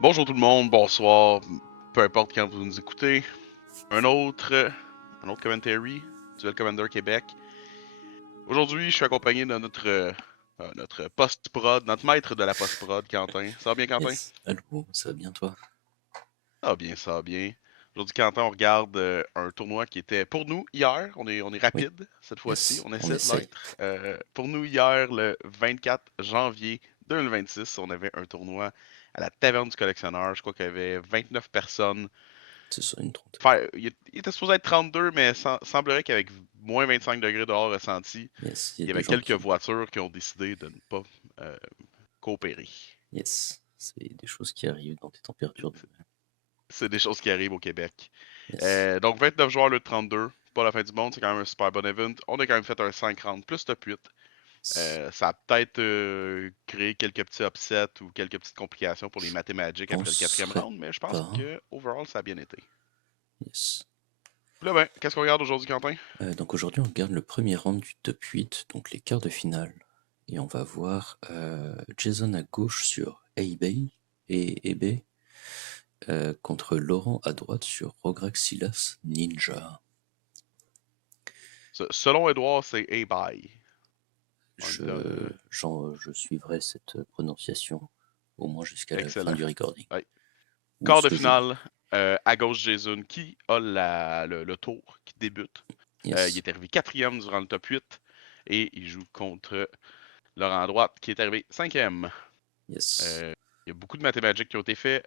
Bonjour tout le monde, bonsoir, peu importe quand vous nous écoutez. Un autre, un autre commentary, Duel Commander Québec. Aujourd'hui, je suis accompagné de notre post-prod, notre maître de la post-prod, Quentin. Ça va bien, Quentin? Yes. Allô, ça va bien toi? Ça va bien, ça va bien. Aujourd'hui, Quentin, on regarde un tournoi qui était pour nous hier. On est Oui. rapide cette fois-ci, Yes, on on essaie de essaye. l'être. Pour nous, hier, le 24 janvier 2026, on avait un tournoi à la Taverne du Collectionneur. Je crois qu'il y avait 29 personnes. C'est ça, une trentaine. Il était supposé être 32, mais semblerait qu'avec moins 25 degrés dehors ressenti, Yes, il y il a y des avait gens quelques qui. voitures qui ont décidé de ne pas euh, coopérer. Yes, c'est des choses qui arrivent dans des températures de. C'est des choses qui arrivent au Québec. Yes. Donc 29 joueurs, le 32. Pas la fin du monde, c'est quand même un super bon event. On a quand même fait un 5 rounds plus top 8. Ça a peut-être créé quelques petits upsets ou quelques petites complications pour les Je mathématiques après le quatrième penserais round, mais je pense pas. que overall ça a bien été. Yes. Là ben, qu'est-ce qu'on regarde aujourd'hui, Quentin? Donc aujourd'hui, on regarde le premier round du top 8, donc les quarts de finale. Et on va voir Jason à gauche sur eBay et eBay contre Laurent à droite sur Rograx Silas Ninja. Selon Edouard, c'est A-Bye. Je suivrai cette prononciation au moins jusqu'à la fin Excellent. du recording. Ouais. Ou Quart ce de que je dis. finale, à gauche Jason, qui a le tour, qui débute. Il Yes. est arrivé quatrième durant le top 8 et il joue contre Laurent Droite, qui est arrivé cinquième. Yes. Il y a beaucoup de mathématiques qui ont été faits.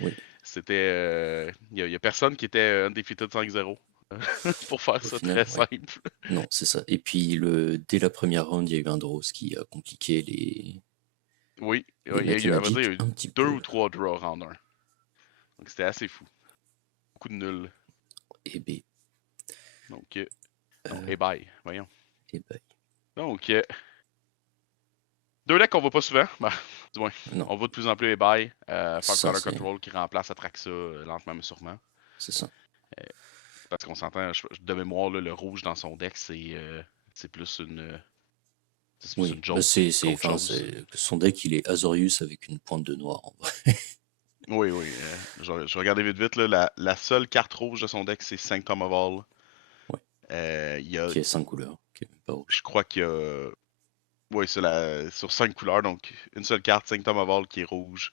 Oui. Il y a personne qui était undefeated 5-0. Pour faire Au ça final, très oui. simple. Non, c'est ça. Et puis dès la première round, il y a eu un draw, ce qui a compliqué Oui, les à vrai dire, il y mathématiques a eu un petit deux peu. ou trois draws round 1. Donc c'était assez fou. Beaucoup de nuls. Et B. Donc, non, Euh, et bye, voyons. et ben, Donc, deux decks qu'on voit pas souvent, bah, du moins, non. on voit de plus en plus les bails. Five Ça, Color c'est Control qui remplace Atraxa lentement mais sûrement. c'est ça. Euh, Parce qu'on s'entend, de mémoire, là, le rouge dans son deck, c'est plus Oui, une bah joke qu'autre enfin, chose. son deck, il est Azorius avec une pointe de noir en vrai. Oui, oui. Je regardais vite vite, là, la seule carte rouge de son deck, c'est Sanctum of All. Ouais. Il y a, Qui est 5 couleurs, qui est même pas je rouge. crois qu'il y a, oui, sur 5 couleurs, donc une seule carte, Sanctum of All, qui est rouge.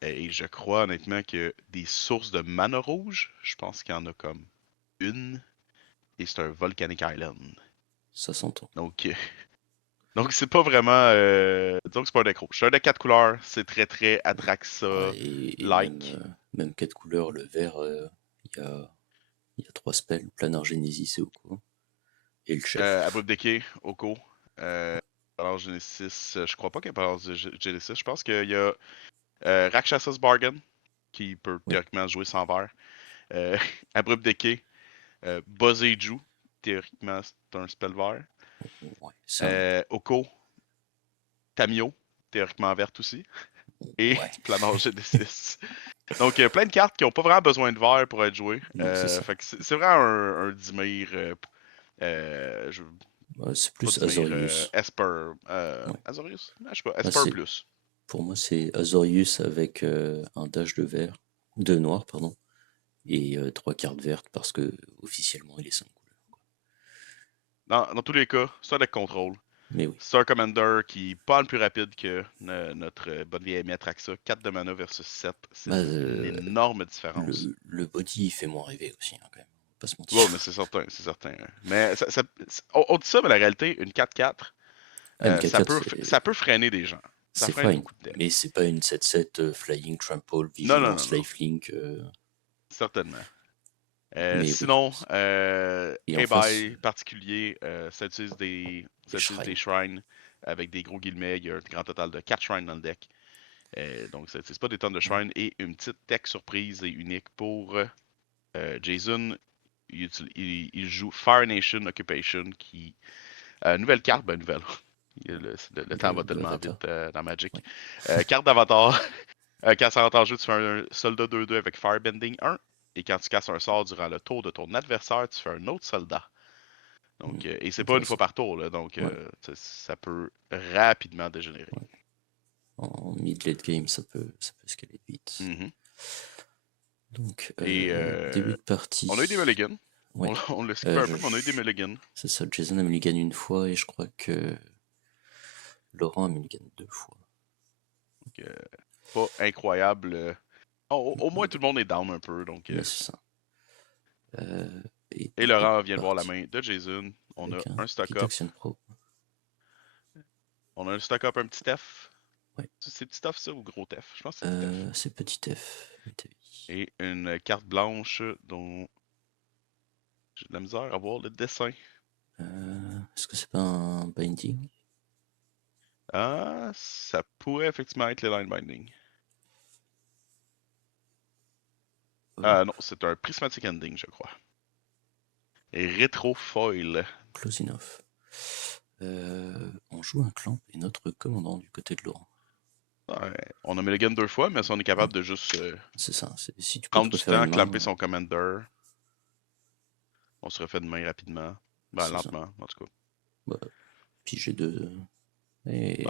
Et je crois honnêtement que des sources de mana rouge, je pense qu'il y en a comme une, et c'est un Volcanic Island. Ça s'entend. Donc, donc c'est pas vraiment. Disons que c'est pas un deck rouge. C'est un deck 4 couleurs, c'est très très Oui. Ah, et même, Atraxa-like. même 4 couleurs, le vert, il y a 3 spells, Planar Genesis et Oko. Et le chef. Abrupt Decay, Oko. Alors Genesis, je crois pas qu'il y a Balance Genesis. Je pense qu'il y a Rakshas's Bargain, qui peut Oui, théoriquement jouer sans vert. Euh, Abrupt Decay, Buzzeju, théoriquement c'est un spell vert. ouais, c'est un. Oko, Tamio, théoriquement verte aussi, et Ouais, Planar Genesis. Donc, plein de cartes qui n'ont pas vraiment besoin de vert pour être jouées. non, c'est ça. Fait que c'est vraiment un Dimir. Je, Ouais, c'est pas plus Dimir, Azorius. Esper. Ouais. Azorius? Ah, je sais pas, Bah, Esper plus. pour moi, c'est Azorius avec un dash de vert, de noir, pardon, et 3 cartes vertes parce que officiellement il est 5 couleurs. Dans tous les cas, c'est un deck contrôle. Mais oui, C'est un commander qui est pas le plus rapide que notre bonne vieille amie Atraxa. 4 de mana versus 7. C'est bah, une énorme différence. le body il fait moins rêver aussi, hein, quand même. On va pas se mentir. Ouais, mais c'est certain, c'est certain. Mais on dit ça, mais la réalité, une 4-4, Ah, une 4-4, ça peut freiner des gens. Ça c'est freine fine. beaucoup de Mais decks. c'est pas une 7-7 Flying Trample, Non, non, non, Vigilance, non. Lifelink. Certainement. Mais oui. Sinon, Et en face, A-by particulier, les ça utilise des shrines. shrines avec des gros guillemets. Il y a un grand total de 4 shrines dans le deck. Donc, c'est pas des tonnes de Ouais. shrines. Et une petite tech surprise et unique pour Jason. Il joue Fire Nation Occupation, qui. Nouvelle carte, ben nouvelle. Le temps va De tellement Avatar. vite dans Magic. Ouais. Carte d'avatar. Quand ça rentre en jeu, tu fais un soldat 2-2 avec Firebending 1. Et quand tu casses un sort durant le tour de ton adversaire, tu fais un autre soldat. Donc, et c'est pas une fois Intéressant. par tour, là, donc Ouais. ça peut rapidement dégénérer. Ouais. en mid-late game, ça peut escalader vite. Mhm. Donc, Et début de partie. on a eu des mulligans. Ouais. On l'a skippé un peu, mais on a eu des mulligans. C'est ça, Jason a mulligan une fois et je crois que Laurent a mulligan 2 fois. Donc, pas incroyable. Au moins, tout le monde est down un peu. Donc, Mais c'est ça. et Laurent vient de voir la main de Jason. On a avec un petit stock-up. Action Pro. On a un stock-up, un petit F. Ouais. C'est petit F ça ou gros F? Je pense que c'est petit F. C'est petit F. Et une carte blanche dont j'ai de la misère à voir le dessin. Est-ce que c'est pas un binding? Ah, ça pourrait effectivement être le line binding. Ah non, c'est un prismatic ending, je crois. Et rétro foil. Close enough. On joue un clamp et notre commandant du côté de Laurent. Ouais, on a mulligan 2 fois, mais si on est capable de juste c'est ça. Si tu peux prendre te du refaire temps, une main, clamper son commander, on se refait de main rapidement. Ben, c'est lentement, en tout cas. bah, piger 2. Et...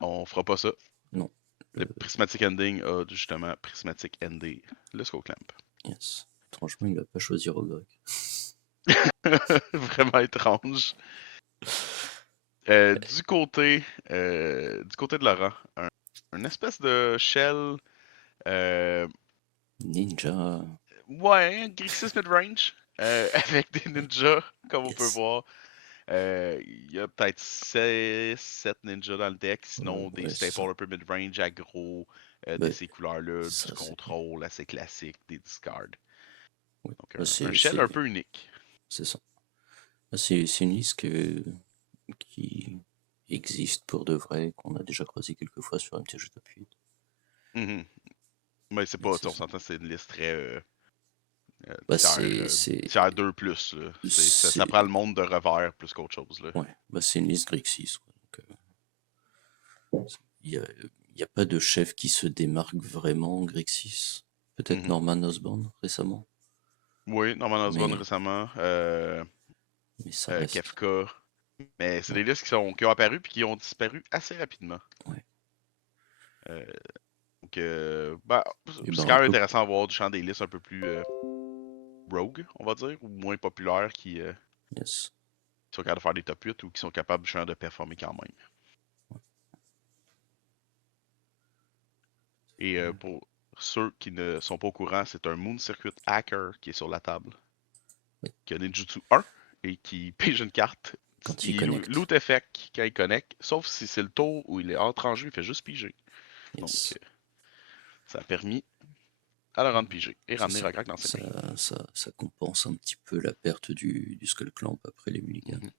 on fera pas ça. Non. Le prismatic ending a justement prismatic ending le skull clamp. Yes. Franchement, il va pas choisir Ogrok. Vraiment étrange. Du côté de Laurent, un espèce de shell. Ninja. Ouais, Grixis mid-range. Avec des ninjas, comme on peut voir. Il y a peut-être 7 ninjas dans le deck, sinon des staples un peu mid-range, aggro, de ces couleurs-là, du contrôle assez classique, des discards. Ouais. Donc un shell un peu unique. C'est ça. C'est une liste qui existe pour de vrai, qu'on a déjà croisé quelques fois sur MTG Top 8. Mais c'est pas, on s'entend, c'est une liste très tier 2 plus. Ça prend le monde de revers plus qu'autre chose. Là. Ouais, c'est une liste Grixis. Il n'y a pas de chef qui se démarque vraiment en Grixis. Peut-être Norman Osborn récemment. Oui, Norman Osborn récemment. Mais ça reste. Kefka. Mais c'est des listes qui ont apparu puis qui ont disparu assez rapidement. Ouais. Donc, c'est quand même intéressant à voir du champ des listes un peu plus rogue, on va dire, ou moins populaires qui sont capables de faire des top 8 ou qui sont capables de performer quand même. Ouais. Et pour ceux qui ne sont pas au courant, c'est un Moon Circuit Hacker qui est sur la table. Oui. Qui a Ninjutsu 1 et qui pige une carte. Quand il connecte. Loot effect quand il connecte, sauf si c'est le tour où il est entre en jeu, il fait juste piger. Donc, ça a permis à le rendre pigé et ramener Rograk dans ses mains. Ça compense un petit peu la perte du Skull Clamp après les mulligans. Je suis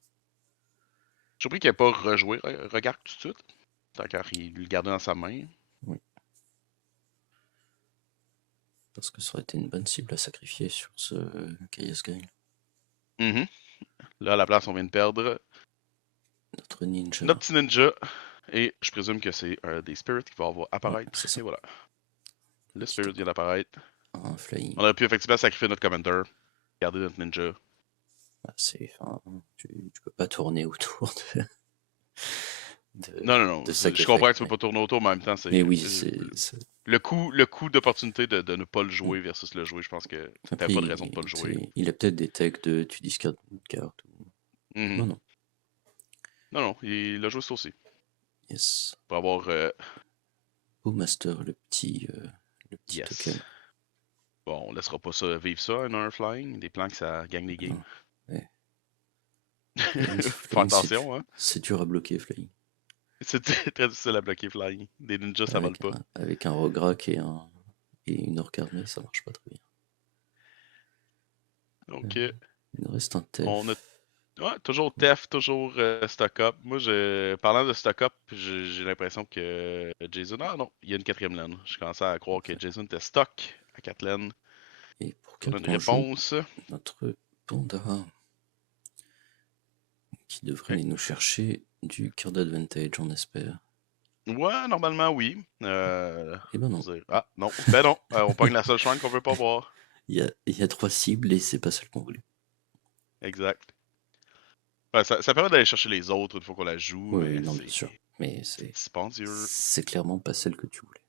surpris qu'il n'ait pas rejoué Rograk tout de suite, tant qu'il le gardait dans sa main. Oui. Parce que ça aurait été une bonne cible à sacrifier sur ce Chaos Gale. Là, à la place, on vient de perdre notre ninja. Notre petit ninja. Et je présume que c'est des spirits qui vont apparaître. Et voilà. Le spirit vient d'apparaître. Un flying. On aurait pu effectivement sacrifier notre commander, garder notre ninja. Tu peux pas tourner autour non. Je comprends que tu peux pas tourner autour, mais en même temps, c'est. Mais oui, le coup d'opportunité de ne pas le jouer versus le jouer, je pense que t'as pas de raison de pas le jouer. Il a peut-être des tags de tu discardes une carte. Non. Non, il a joué ça aussi. Yes. Pour avoir. Master, le petit token. Bon, on laissera pas ça vivre ça, un flying. Des plans que ça gagne les games. Ouais. Fais attention, hein. C'est dur à bloquer, flying. C'est très difficile à bloquer, flying. Des ninjas, ça vole pas. Avec un Rograk et une orque armée, ça marche pas très bien. Donc, il nous reste un Tef. Ouais, toujours Tef, toujours stock-up. Moi, parlant de stock-up, j'ai l'impression que Jason... Ah non, il y a une 4e laine. Je commençais à croire que Jason était stock à 4 laines. Et pour on a une réponse. Notre panda qui devrait aller nous chercher du card advantage, on espère. Ouais, normalement, oui. Et ben non. Ah, non. Ben non, on pogne la seule shrine qu'on veut pas voir. Il y a 3 cibles et c'est pas celle qu'on voulait. Exact. Ouais, ça permet d'aller chercher les autres une fois qu'on la joue. Oui, non, bien sûr. mais Dispendieux. c'est clairement pas celle que tu voulais.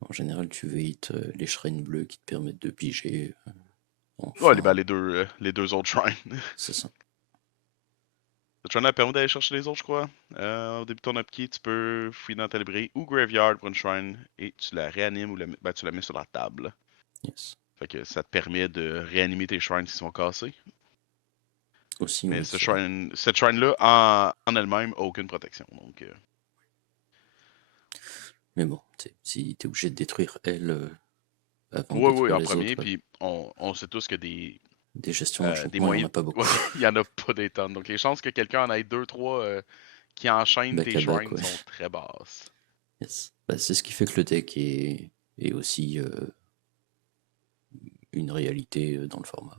En général, tu veux hit les shrines bleus qui te permettent de piger. Ouais, Enfin, les deux autres shrines. c'est ça. Cette shrine a permis d'aller chercher les autres, je crois. Au début de ton upkeep, tu peux fouiller dans ta librairie ou graveyard pour une shrine et tu la réanimes ou tu la mets sur la table. Yes. Fait que ça te permet de réanimer tes shrines qui sont cassés. Aussi, Mais oui, cette shrine-là, en elle-même, a aucune protection. Donc, mais bon, si t'es obligé de détruire elle avant de oui, détruire en les premier. autres, Puis on sait tous que des gestions des d'enchantement, il y en a moyens. pas Ouais, beaucoup. il y en a pas des tonnes. Donc, les chances que quelqu'un en ait deux, trois qui enchaînent Back tes à back, shrines ouais. sont très basses. Yes. Bah, c'est ce qui fait que le deck est aussi une réalité dans le format.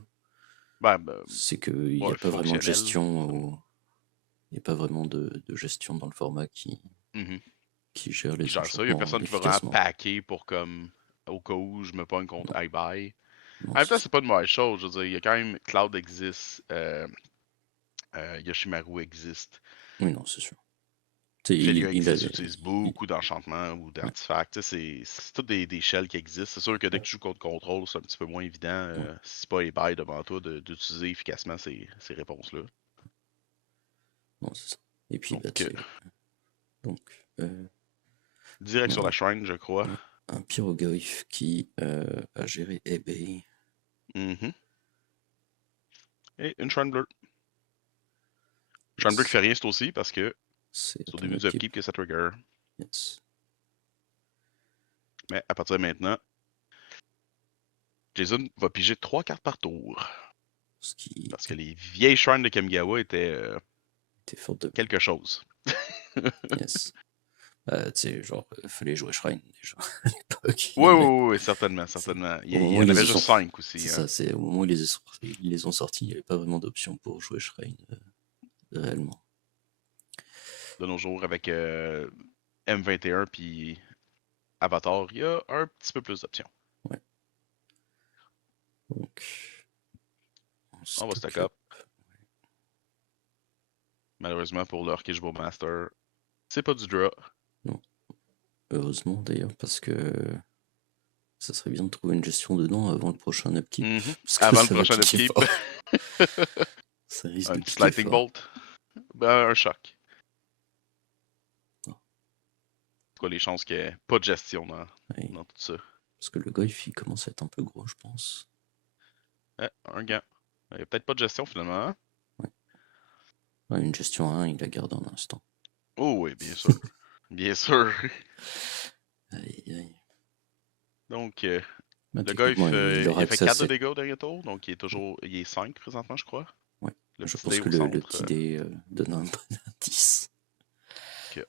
Ben, C'est qu'il n'y a ouais, pas vraiment de fonctionnel. gestion, il n'y a pas vraiment de gestion dans le format Mhm. qui gère Qui les gère ça. Il y a enchantements personne qui va vraiment efficacement. packer pour comme au cas où je me pogne contre Non, iBuy. non, En même c'est temps, ça. c'est pas une mauvaise chose. Je veux dire, il y a quand même Cloud existe, Yoshimaru existe. Oui, non, c'est sûr. Tu sais, Felia il a. existe, utilise beaucoup d'enchantements ou Ouais, d'artefacts. Tu sais, c'est toutes des shells qui existent. C'est sûr que dès que tu joues contre contrôle, c'est un petit peu moins évident, ouais, si c'est pas eBay devant toi, d'utiliser efficacement ces réponses-là. non, c'est ça. Et puis, bah, Donc, tu sais, donc, direct on sur a la shrine, je crois. ouais, un pyroglyphe qui a géré eBay. Mhm. Et une shrine bleue. Shrine bleue qui Yes. fait rien, c'est aussi parce que C'est c'est au ton début du upkeep. upkeep que ça trigger. Yes. Mais à partir de maintenant, Jason va piger 3 cartes par tour. Ce qui Parce que les vieilles shrines de Kamigawa étaient était fort de. quelque chose. Yes. Tu sais, genre, fallait jouer Shrine déjà à l'époque. Oui, oui, oui, oui, certainement, C'est- certainement. Au Il moment où y en ils avait les juste ont. 5 C'est aussi. Hein. ça, c'est au moment où ils les ont sortis, il n'y avait pas vraiment d'option pour jouer Shrine réellement. De nos jours, avec M21 puis Avatar, il y a un petit peu plus d'options. Ouais. Donc, on On va stock stack up. up. Malheureusement pour le Archegebo Master, c'est pas du draw. Non. Heureusement d'ailleurs, parce que ça serait bien de trouver une gestion dedans avant le prochain upkeep. Mhm. Parce que Avant le ça va prochain piquer upkeep, fort. Ça risque un de petit piquer Lightning fort. Bolt, ben, un choc. Non. C'est quoi les chances qu'il n'y ait pas de gestion Ouais. dans tout ça? Parce que le Goyf, il commence à être un peu gros, je pense. Un gant. Il n'y a peut-être pas de gestion finalement. Hein? Ouais. Ouais, une gestion à 1, il la garde un instant. Oh oui, bien sûr. Bien sûr. Aïe, aïe. Donc, Bah, le gars, techniquement, il aura il a fait accès à 4 de cette. dégâts au dernier tour, donc il est 5 présentement, je crois. Ouais. Le Je petit pense dé que au le centre. petit dé donne un bon indice.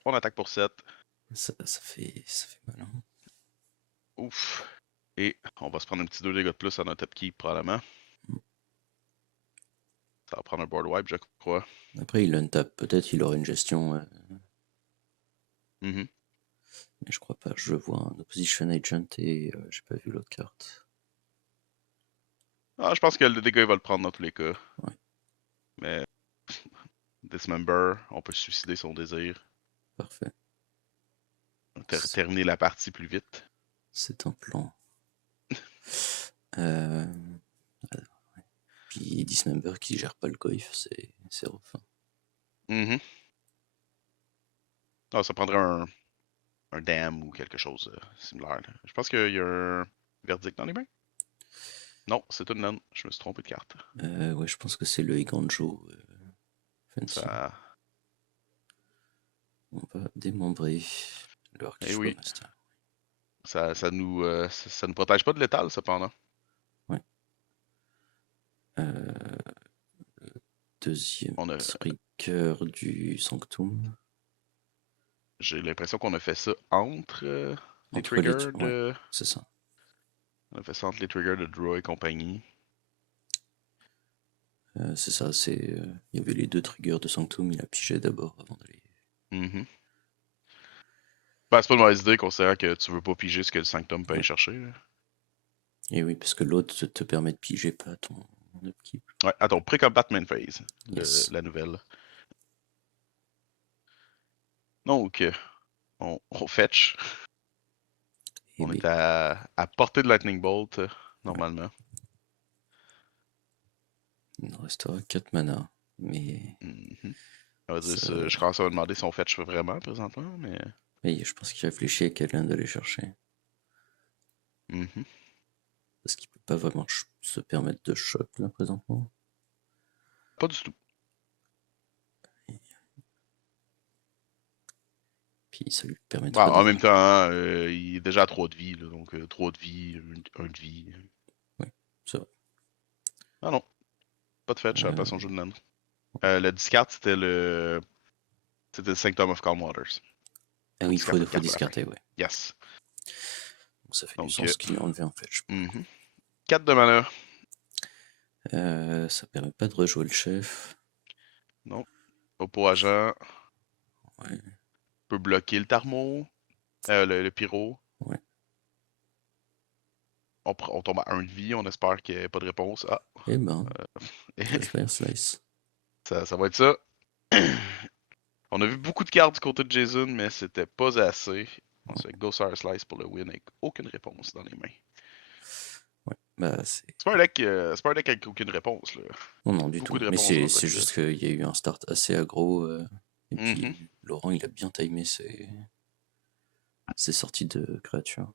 On attaque pour 7. Ça fait mal. Hein. Ouf. Et on va se prendre un petit 2 dégâts de plus à notre upkeep, probablement. Mm. Ça va prendre un board wipe, je crois. Après, il untap. Peut-être il aura une gestion. Mhm. Mais je crois pas. Je vois un Opposition Agent et j'ai pas vu l'autre carte. Ah, je pense que le dégât, il va le prendre dans tous les cas. Ouais. Mais Dismember, on peut suicider son désir. Parfait. Terminer la partie plus vite. C'est un plan. Euh, alors, ouais. Puis Dismember qui gère pas le coif, c'est rough. Hein. Mhm. Ah, ça prendrait un dam ou quelque chose de similaire. Là. Je pense qu'il y a un verdict dans les mains. Non, c'est une naine. Je me suis trompé de carte. Ouais, je pense que c'est le Iganjo Fancy. Ça. On va démembrer le Eh Archishbo oui. Master. Ça nous protège pas de l'étal, cependant. Ouais. Deuxième On a, trigger du Sanctum. j'ai l'impression qu'on a fait ça entre les Entre les. triggers Ouais, de. c'est ça. On a fait ça entre les triggers de Draw et compagnie. C'est ça, il y avait les deux triggers de Sanctum, il a pigé d'abord avant d'aller. Mhm. Ben, c'est pas une mauvaise idée, considérant que tu veux pas piger ce que le Sanctum peut aller Ouais. chercher. Là. Et oui, parce que l'autre te permet de piger pas ton upkeep. Ouais, attends, pré-combat main phase, Yes. la nouvelle. Donc, on fetch. Et On B. est à portée de Lightning Bolt, Ouais. normalement. Il nous restera 4 mana. Mais Mhm. On va dire ça... ça, je commence à me demander si on fetch vraiment présentement, mais. Oui, je pense qu'il réfléchit à quelle land aller chercher. Mhm. Parce qu'il peut pas vraiment se permettre de shot là présentement. Pas du tout. Puis ça lui Bah, permettra en même d'avoir. temps, il est déjà à 3 de vie, là, donc 3 de vie, 1 de vie. Oui, c'est vrai. Ah non, pas de fetch à la Euh, place on joue de land. Le discard, c'était le Sanctum of Calm Waters. Ah Faut oui, il discarder une faut carte à la fin. discarter, ouais. Yes. Donc ça fait du Donc, sens qu'il l'ait enlevé en fait. 4 de mana. Ça permet pas de rejouer le chef. Non. Oppo agent Ouais, peut bloquer le Tarmo, le Pyro. ouais. On tombe à 1 de vie, on espère qu'il n'y ait pas de réponse. Ah, Eh ben, Flashfire Slice. ça va être ça. On a vu beaucoup de cartes du côté de Jason, mais c'était pas assez. On se fait Ghost Fire Slice pour le win avec aucune réponse dans les mains. Ouais, bah c'est. C'est pas un deck avec aucune réponse, là. Non, non, du Beaucoup tout. de Mais réponses dans ce c'est deck-là. juste qu'il y a eu un start assez aggro. Et Mhm. puis, Laurent, il a bien timé ses sorties de créatures.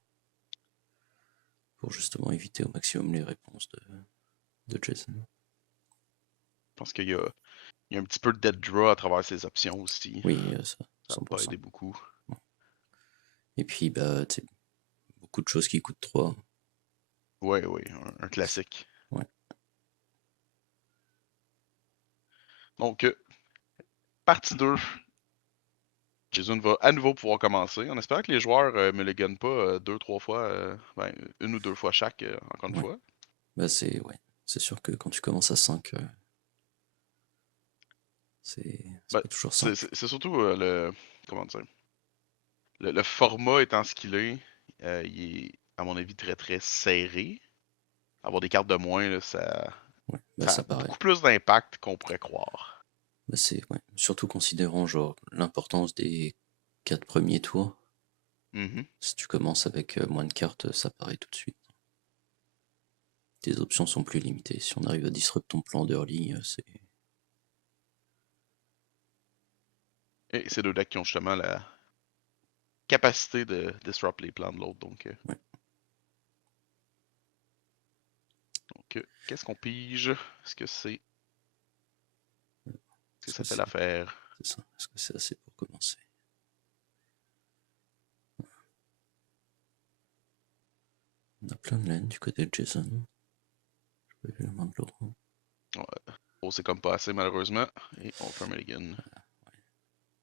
Pour justement éviter au maximum les réponses de Jason. Je pense qu'il y a un petit peu de dead draw à travers ses options aussi. Oui, ça, Ça n'a pas 100%. aidé beaucoup. Et puis, bah, tu sais, beaucoup de choses qui coûtent 3. Ouais, ouais, un classique. Ouais. Donc, partie 2. Jason va à nouveau pouvoir commencer. On espère que les joueurs me les gagnent pas 2, 3 fois, ben, 1 ou 2 fois chaque, encore une Ouais. fois. Bah, c'est ouais. C'est sûr que quand tu commences à 5, c'est Ben, pas toujours c'est simple. c'est surtout le. Comment dire? Le format étant ce qu'il est, il est, à mon avis, très très serré. Avoir des cartes de moins, là, Ouais, bah, ça a ça paraît. beaucoup plus d'impact qu'on pourrait croire. Bah, c'est ouais. Surtout considérant genre l'importance des 4 premiers tours. Mhm. Si tu commences avec moins de cartes, ça paraît tout de suite. Tes options sont plus limitées. Si on arrive à disrupt ton plan d'early, c'est. Et c'est 2 decks qui ont justement la capacité de disrupt les plans de l'autre. Ouais, Qu'est-ce qu'on pige? Est-ce que c'est. Est-ce que est-ce ça que fait c'est l'affaire? ça? Est-ce que c'est assez pour commencer? On a plein de laine du côté de Jason. Je peux la main de Laurent. Ouais. Oh, c'est comme pas assez, malheureusement. Et on fait un mulligan.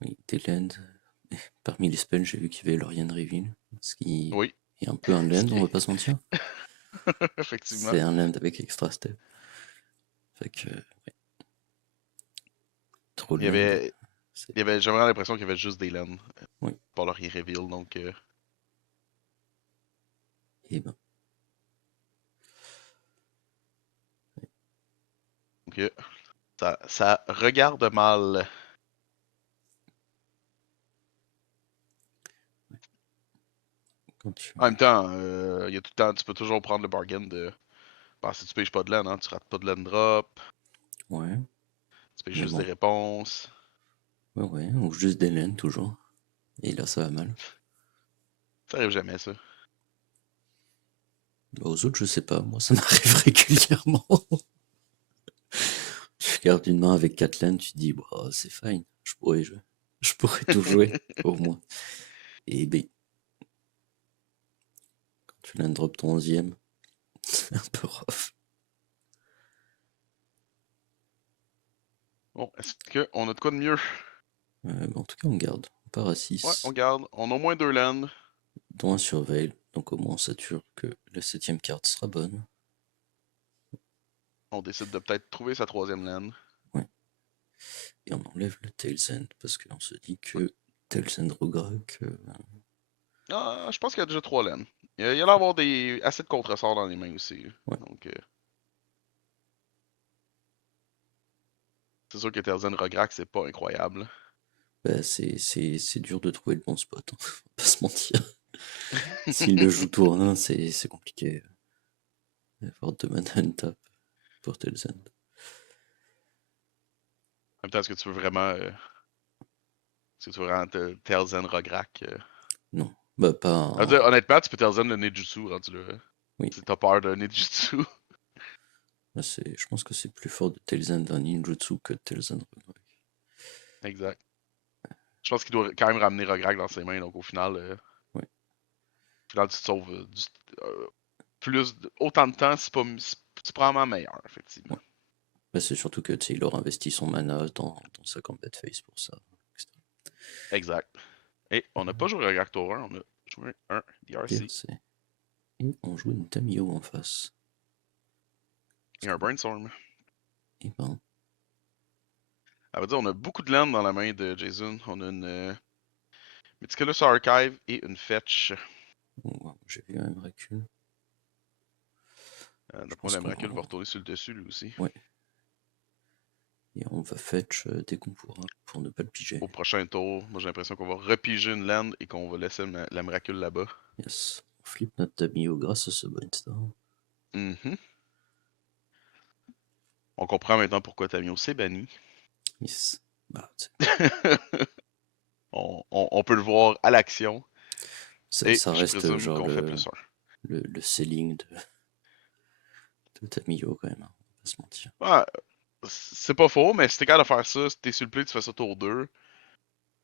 Oui, des lands. Parmi les spells, j'ai vu qu'il y avait Lorien Reveal. Ce qui Oui, est un peu un ce land, qui on va est. pas se mentir. Effectivement. C'est un land avec extra step. Fait que, ouais, trop Il de y land. avait. J'ai vraiment l'impression qu'il y avait juste des laines. Oui, Pour leur reveal, donc. et ben. Donc, ça regarde mal. Quand tu. En même temps, il y a tout le temps, tu peux toujours prendre le bargain de. Bah, si tu payes pas de laine, hein, tu rates pas de laine drop, Ouais, tu payes mais juste des bon. réponses. Ouais, ouais, ou juste des lands toujours. Et là, ça va mal. Ça arrive jamais, ça. Bah, aux autres, je sais pas. Moi, ça m'arrive régulièrement. Tu gardes une main avec 4 lands, tu te dis, bah, c'est fine. Je pourrais tout jouer, au moins. Et B, quand tu land drop ton 11ème, c'est un peu rough. Bon, est-ce qu'on a de quoi de mieux? En tout cas, on garde. On part à Ouais, on 6, garde. On a au moins 2 laines. dont un surveil. Donc au moins, on s'assure que la 7ème carte sera bonne. On décide de peut-être trouver sa 3e laine. Ouais. Et on enlève le Tails End parce qu'on se dit que Tails End Rograk. Ah, je pense qu'il y a déjà 3 laines. Il y a l'air d'avoir assez de contresorts dans les mains aussi. Ouais. Donc, c'est sûr que Terzen Rograk, c'est pas incroyable. Bah, c'est dur de trouver le bon spot, hein, faut pas se mentir. S'il le joue tour 1, c'est compliqué. Il va avoir 2 mana untap pour Telzend. En même temps, est-ce que tu veux vraiment. Est-ce que tu veux vraiment Telzen Rograk Non, bah pas Je veux dire, en... honnêtement, tu peux Telzen le Nejutsu rendu là. Oui, Si t'as peur de Nejutsu. là, je pense que c'est plus fort de Telzend d'un ninjutsu que de Telzend Rograk. Exact. Je pense qu'il doit quand même ramener Rograk dans ses mains, donc Oui, au final tu te sauves autant de temps, c'est probablement meilleur, effectivement. ouais. Bah, c'est surtout que il aura investi son mana dans sa combat phase pour ça, etc. Exact. Et on n'a pas joué Rograk tour 1, on a joué un DRC DRC. Et on joue une Tamio en face. et un Brainstorm. Et ben, Ça veut dire on a beaucoup de land dans la main de Jason. On a une Meticulous Archive et une Fetch. j'ai vu un recul. Je D'après moi, pense la qu'on Miracle va retourner sur le dessus lui aussi. ouais. Et on va fetch dès qu'on pourra pour ne pas le piger. Au prochain tour, moi j'ai l'impression qu'on va repiger une land et qu'on va laisser la Miracle là-bas. Yes. On flip notre Tamio grâce à ce brainstorm. Mhm. On comprend maintenant pourquoi Tamio s'est banni. Yes. Bah, on peut le voir à l'action. Et ça je reste présume genre qu'on fait plus 1. le selling de Tamio quand même, hein, on va pas se mentir. Ouais, c'est pas faux, mais si t'es capable de faire ça, si t'es sur le play, tu fais ça tour 2,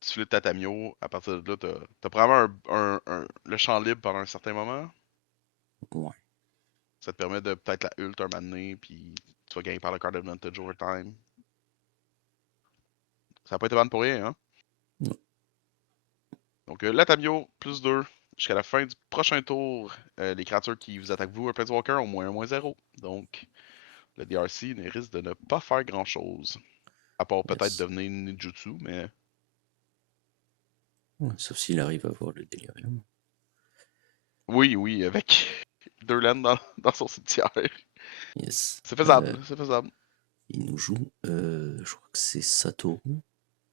tu flippes ta Tamio, à partir de là, t'as probablement le champ libre pendant un certain moment. Ouais. Ça te permet de peut-être la ult un moment donné, puis tu vas gagner par le card advantage overtime. Ça n'a pas été ban pour rien, hein? Non. Donc la Tamio, plus 2. Jusqu'à la fin du prochain tour, les créatures qui vous attaquent vous, un Planeswalker, au moins 1/-0. Donc, le DRC risque de ne pas faire grand-chose. À part peut-être Yes. devenir ninjutsu, mais... Ouais, sauf s'il arrive à avoir le délirium. Oui, oui, avec 2 lands dans son cimetière. Yes. C'est faisable, c'est faisable. Il nous joue, je crois que c'est Satoru.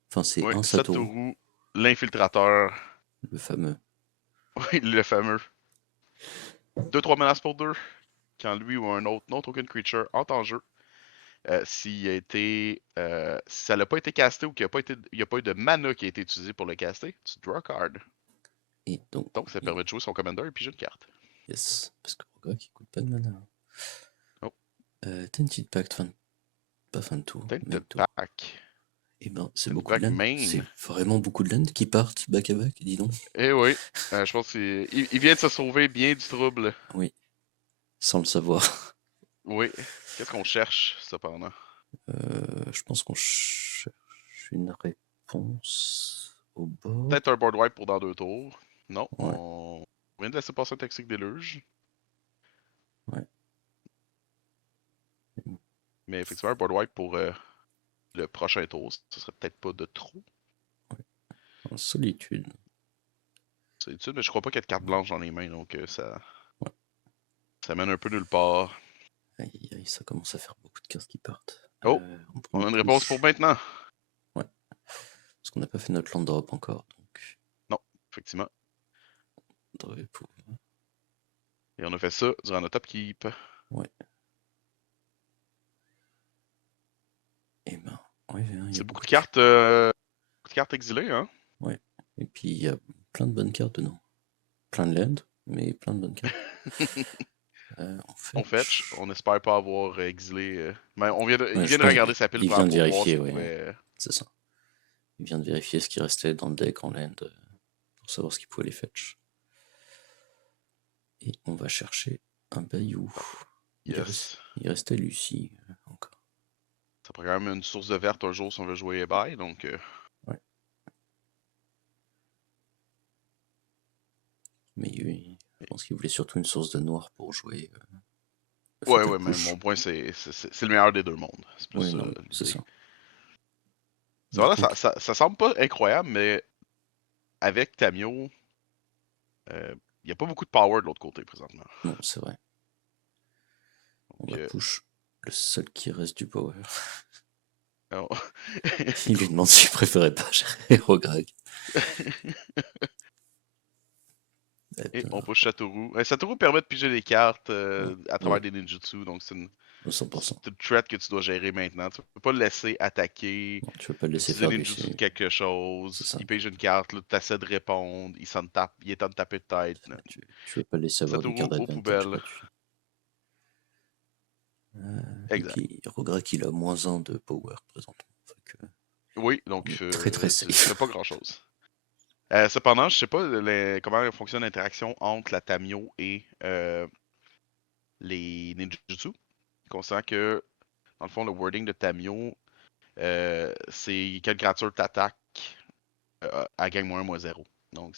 Enfin, c'est Oui, un Satoru, Satoru, l'infiltrateur. le fameux. Oui, le fameux. 2-3 menaces pour 2. Quand lui ou un autre non-token creature entre en jeu. S'il a été. Si ça n'a pas été casté ou qu'il n'y a pas eu de mana qui a été utilisé pour le caster, tu draw a card. Et donc, Donc ça permet de jouer son commander et puis j'ai une carte. yes. Parce que Rograk, il coûte pas de mana. Oh, Tainted Pact, pas fin de tour, main Tainted tour. Pack. Et ben, c'est Tainted beaucoup de Pack land. main. C'est vraiment beaucoup de land qui partent back à back, dis donc. Eh oui, je pense qu'il vient de se sauver bien du trouble. Oui, sans le savoir. Oui. Qu'est-ce qu'on cherche, cependant? Je pense qu'on cherche une réponse au board. Peut-être un board wipe pour dans 2 tours. Non, Ouais, on vient de laisser passer un Toxic Deluge. ouais. Mais effectivement, un board wipe pour le prochain tour, ce serait peut-être pas de trop. En solitude. C'est utile, mais je crois pas qu'il y ait de carte blanche dans les mains, donc ça, Ouais. ça mène un peu nulle part. Aïe, aïe, ça commence à faire beaucoup de cartes qui partent. Oh, On prend on le a une réponse pour push. maintenant. Ouais. Parce qu'on n'a pas fait notre land drop encore. Donc, Non, effectivement. on devrait pouvoir. Et on a fait ça durant notre upkeep. Ouais. Et ben, ouais, il y a C'est beaucoup de cartes exilées, hein? Ouais. Et puis il y a plein de bonnes cartes dedans. Plein de land, mais plein de bonnes cartes. En On fait, fetch, on espère pas avoir exilé. Mais il ouais, je vient de pense regarder sa pile il vient de pour voir vérifier, s'il ouais, pouvait. c'est ça. Il vient de vérifier ce qui restait dans le deck en land pour savoir ce qu'il pouvait les fetch. Et on va chercher un Bayou. Yes. Il restait Lucie encore. Ça prend quand même une source de verte un jour si on veut jouer Ebay, donc. Ouais. Mais je pense qu'il voulait surtout une source de noir pour jouer le Ouais, Fatal ouais, mais Push. mon point, c'est le meilleur des deux mondes. C'est Oui, plus non, c'est l'idée. ça. C'est Du vrai, coup, ça semble pas incroyable, mais avec Tamio, il n'y a pas beaucoup de power de l'autre côté présentement. non, c'est vrai. On Donc, va push le seul qui reste du power. Alors, Il lui demande s'il préférait pas gérer Rograg. Eh Et bien, on push Satoru. Satoru permet de piger les cartes à travers ouais, des ninjutsu, donc c'est une 100%. threat que tu dois gérer maintenant. Tu peux pas le laisser attaquer, Non, tu veux pas le laisser utiliser faire ninjutsu de d'effet. quelque C'est chose, ça. il pige une carte, là, tu essaies de répondre, il est temps de taper de tête. Tu veux pas le laisser avoir du Satoru card aux advantage poubelles. gratuit. Et Exact. puis Rograg, il a -1 de power présentement. Fait que Oui, il donc est très très tu safe. fais pas grand chose. Cependant, je sais pas comment fonctionne l'interaction entre la Tamio et les ninjutsu. Considérant que, dans le fond, le wording de Tamio, c'est quelle créature t'attaque, elle gagne -1/-0. Donc,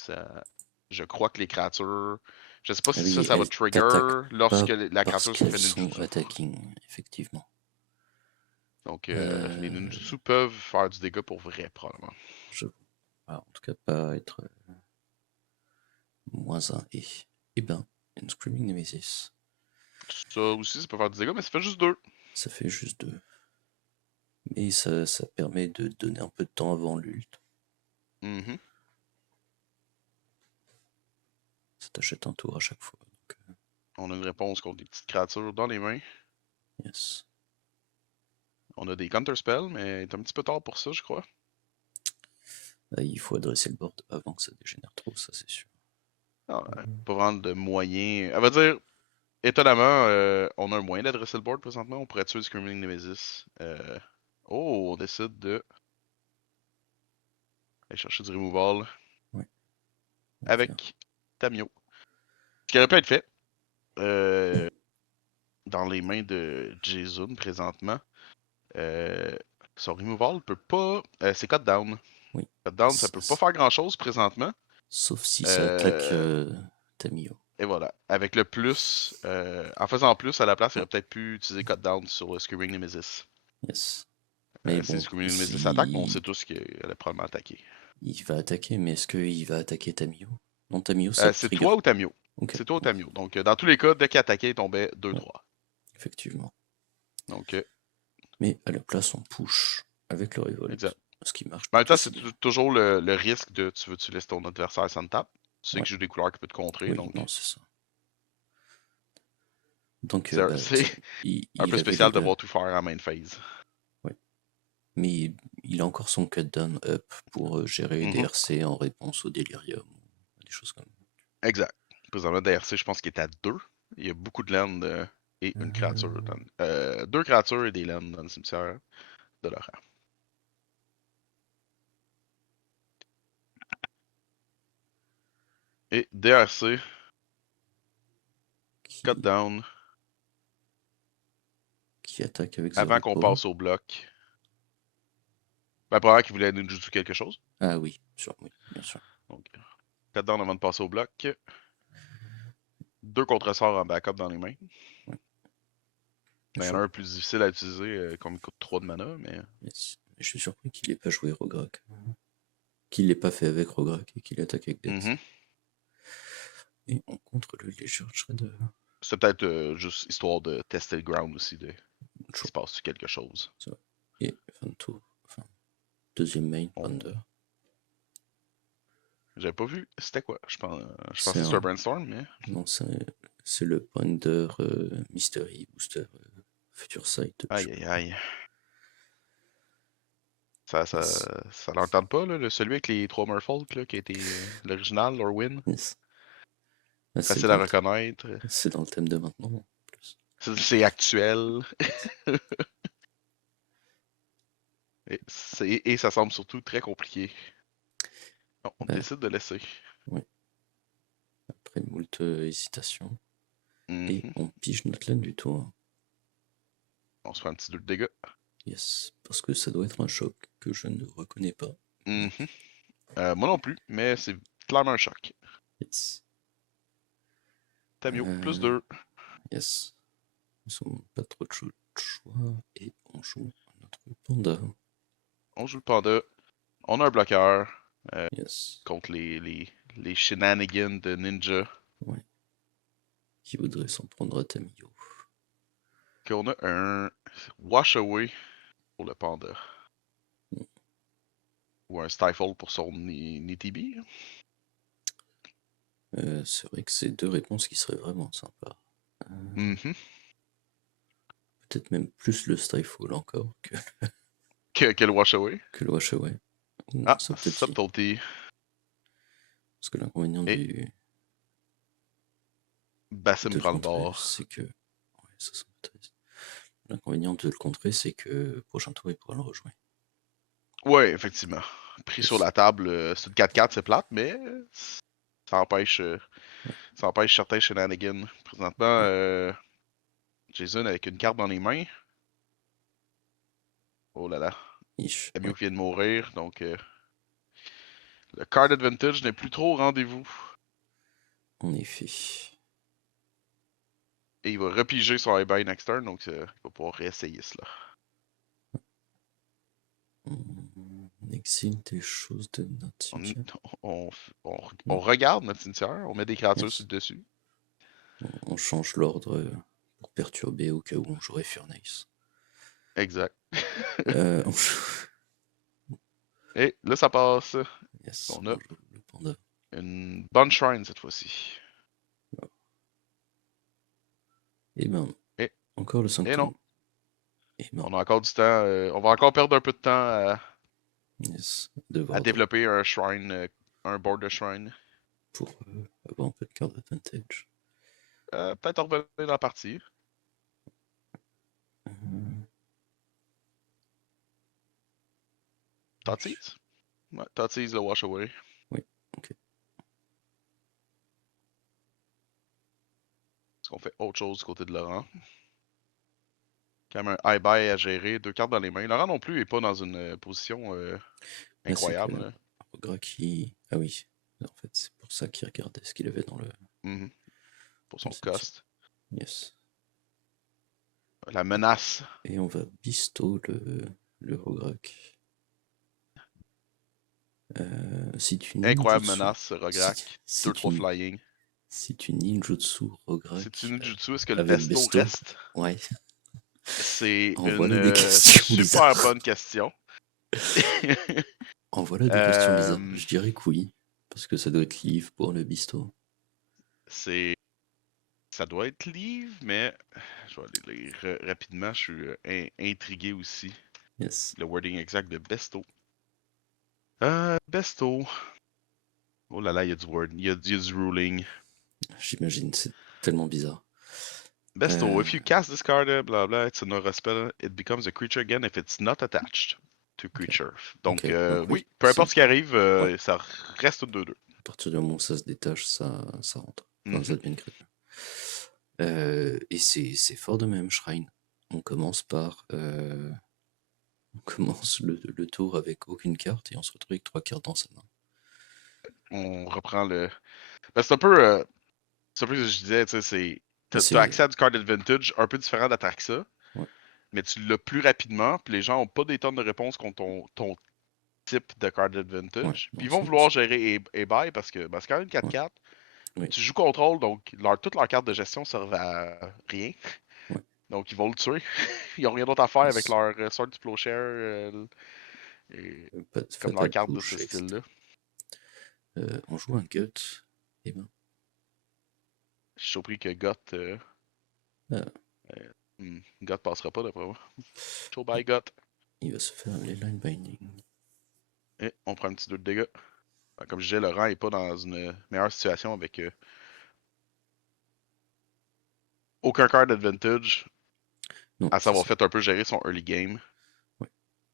je crois que les créatures. Je sais pas Ah si oui, ça va elles t'attaquent trigger lorsque pas la parce créature se qu'elles fait sont ninjutsu. attacking, effectivement. Donc, les ninjutsu peuvent faire du dégât pour vrai, probablement. En tout cas, pas être -1 et. Eh ben, une Screaming Nemesis. Ça aussi, ça peut faire du dégât, mais ça fait juste 2. Ça fait juste 2. Mais ça permet de donner un peu de temps avant l'ult. Mhm. Ça t'achète un tour à chaque fois. Donc, On a une réponse contre des petites créatures dans les mains. yes. On a des counter spells, mais il est un petit peu tard pour ça, je crois. Il faut adresser le board avant que ça dégénère trop, ça c'est sûr. Ah, pas vraiment de moyen. À vrai dire, étonnamment, on a un moyen d'adresser le board présentement. On pourrait tuer le Screaming Nemesis. Oh, on décide de aller chercher du removal Ouais. avec Tamio. Ce qui aurait pu être fait dans les mains de Jason présentement. Son removal peut pas. C'est cut down. Oui. Cut down, ça peut pas faire grand chose présentement. Sauf si ça claque Tamio. Et voilà. Avec le plus, en faisant plus à la place, il aurait peut-être pu utiliser cut down sur le Screaming Nemesis. Yes. Mais Si le bon, Screaming Nemesis attaque, on si sait tous qu'il allait probablement attaquer. il va attaquer, mais est-ce qu'il va attaquer Tamio? Non, Tamio, ça C'est trigger. toi ou Tamio. Ok. C'est toi ou Tamio. Donc, dans tous les cas, dès qu'il attaquait, il tombait Ouais, 2-3. effectivement. Donc, Mais à la place, on push avec le Revolt. exact. Ce qui marche Mais en même tout temps, c'est aussi bien. toujours le risque de tu veux tu laisses ton adversaire sans tape. Tu sais Ouais. que j'ai des couleurs qui peuvent te contrer. Oui, Donc, non, c'est ça. Donc, c'est un peu il avait les spécial de deux. voir tout faire en main phase. Ouais. Mais il a encore son cut down up pour gérer des Mhm. RC en réponse au Delirium. Des choses comme ça. Exact. Présentement, DRC, je pense qu'il est à 2. Il y a beaucoup de lands et une créature. Deux créatures et des lands dans le cimetière de leur rang. Et DRC, cut down, Qui attaque avec avant Zero qu'on Power. passe au bloc. Ben, probablement qu'il voulait ninjutsu quelque chose. Ah oui, oui, bien sûr. Donc, cut down avant de passer au bloc. Deux contre-sorts en backup dans les mains. Ouais. Ben, il y en a un plus difficile à utiliser, comme il coûte 3 de mana, mais. Yes. Je suis surpris qu'il n'ait pas joué Rograk. Qu'il l'ait pas fait avec Rograk et qu'il attaque avec Dex. Et on contre le Léger Shredder. C'est peut-être juste histoire de tester le ground aussi, de s'il se passe quelque chose. Et fin de tour. Enfin, deuxième main, Thunder. J'avais pas vu. C'était quoi? Je pensais que C'est c'était un Brainstorm, mais. Non, c'est le Ponder Mystery Booster Future Sight. Aïe aïe aïe. Ça l'entend pas, là, celui avec les 3 Merfolk, là, qui a été l'original, Lorwyn. Yes. Facile à reconnaître. C'est dans le thème de maintenant, en plus. C'est actuel. et ça semble surtout très compliqué. Non, on décide de laisser. Oui. Après une moult hésitation. Et on pige notre laine du tour. On se fait un petit 2 de dégâts. Yes. Parce que ça doit être un choc que je ne reconnais pas. Moi non plus, mais c'est clairement un choc. Yes. Tamio, plus 2. Yes. Ils ont pas trop de choix. Et on joue notre panda. On joue le panda. On a un bloqueur. Yes. Contre les shenanigans de ninja. Ouais. Qui voudrait s'en prendre à Tamio. Qu'on a un wash away pour le panda. Ou un Stifle pour son Nitibi. C'est vrai que c'est deux réponses qui seraient vraiment sympas. Mhm. Peut-être même plus le Stifle encore Que le Wash Away. que le Wash Away. Ah, Subtlety. Subtlety. Parce que l'inconvénient Et Bassim de le prend le contrer, bord. c'est que. Ouais, ça serait triste. L'inconvénient de le contrer, c'est que prochain tour, il pourra le rejouer. Ouais, effectivement. Pris Yes. sur la table, c'est une 4-4, c'est plate, mais ça empêche, Ouais. ça empêche certains shenanigans. Présentement, Jason avec une carte dans les mains. Oh là là. Ish. Camio Ouais. qui vient de mourir, donc le card advantage n'est plus trop au rendez-vous. En effet. Et il va repiger son high-buy next turn, donc il va pouvoir réessayer cela. On exile des choses de notre On, cimetière. on, on regarde notre cimetière, on met des créatures Yes. sur le dessus. On change l'ordre pour perturber au cas où on jouerait Furnace. Exact. On Et là, ça passe. Yes, On on a joue le panda. une bonne shrine cette fois-ci. Et ben, Et, encore le et Sanctum. non, Et ben, on a encore du temps. On va encore perdre un peu de temps yes, à devoir développer un shrine, un board de shrine. pour avoir un peu de card advantage. Peut-être revenir dans la partie. Euh, T'attises? Ouais, t'attises le wash away. oui, ok. Est-ce qu'on fait autre chose du côté de Laurent? Quand même un high buy à gérer, deux cartes dans les mains. Laurent non plus est pas dans une position Là, c'est que incroyable. Là. Rogra qui. Ah oui, en fait, c'est pour ça qu'il regardait ce qu'il avait dans le Pour son cimetière. cost. Yes. La menace. Et on va bisto le Rograk. Si tu Incroyable ninjutsu. menace, Si, Rograk. si 2-3 tu, flying. si tu ninjutsu Si tu Rograk ninjutsu, est-ce que le avec Besto Besto, reste? ouais, C'est en voilà des une questions super bizarres. bonne question. En voilà des questions bizarres. Je dirais que oui, parce que ça doit être livre pour le Bisto. c'est. Ça doit être livre, mais je vais aller lire rapidement. Je suis intrigué aussi. Yes. Le wording exact de Besto. Besto. Oh là là, il y a du word. Il y a du ruling. J'imagine, c'est tellement bizarre. Besto, if you cast this card, blah blah, it's another spell, it becomes a creature again if it's not attached to creature. Donc, Donc oui, oui, peu importe ce qui arrive, ouais, ça reste 2-2. à partir du moment où ça se détache, ça rentre. Enfin, ça Mhm. devient une créature. Et c'est fort de même, Shrine. On commence par. On commence le tour avec aucune carte et on se retrouve avec 3 cartes dans sa main. On reprend le. Ben, c'est un peu ce que je disais, tu sais, t'as accès à du card advantage un peu différent d'Atraxa, Ouais, mais tu l'as plus rapidement, puis les gens ont pas des tonnes de réponses contre ton type de card ouais, advantage. Puis non, ils vont vouloir gérer buy parce que ben, c'est quand même ouais, 4-4. oui, Tu joues contrôle, donc toutes leurs cartes de gestion servent à rien. ouais, Donc ils vont le tuer. Ils ont rien d'autre à faire avec yes. leur Sword to Plowshare et Pas de comme leur Fatal carte de ce Push, etc. style-là. On joue un Gut. Et ben, Je suis surpris que Got, euh, Got passera pas d'après moi. Show by Got. il va se faire les line binding. Et on prend un petit 2 de dégâts. Comme je disais, Laurent est pas dans une meilleure situation avec aucun card advantage, Non, à c'est savoir ça. fait un peu gérer son early game. Ouais,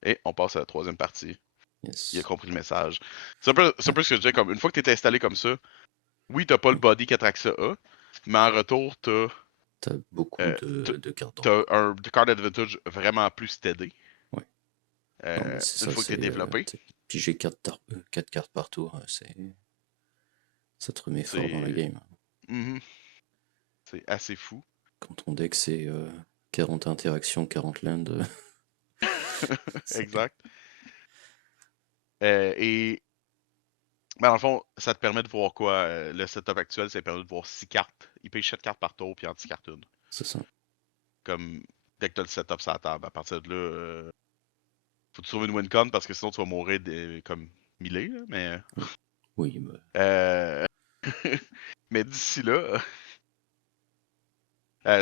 Et on passe à la troisième partie. Il a yes. compris le message. C'est un Ouais, peu ce que je disais, comme une fois que tu es installé comme ça, oui, t'as pas le oui. body qu'Atraxa a, mais en retour, T'as beaucoup euh, de cartes dans t'as main. un card advantage vraiment plus steady. Ouais. Non, mais c'est Une ça, fois que t'es c'est. développé. Piger 4 cartes par tour, ça te remet fort dans la C'est game. mhm, c'est assez fou. Quand ton deck c'est 40 interactions, 40 lands, c'est. Exact. Et ben, dans le fond, ça te permet de voir quoi? Le setup actuel, ça permet de voir 6 cartes. Il paye 7 cartes par tour, puis anti-carte une. C'est ça. Comme dès que t'as le setup sur la table. À partir de là, Faut que tu trouves une win-con parce que sinon tu vas mourir comme millé, là, mais. Oui, bah, Euh... mais d'ici là,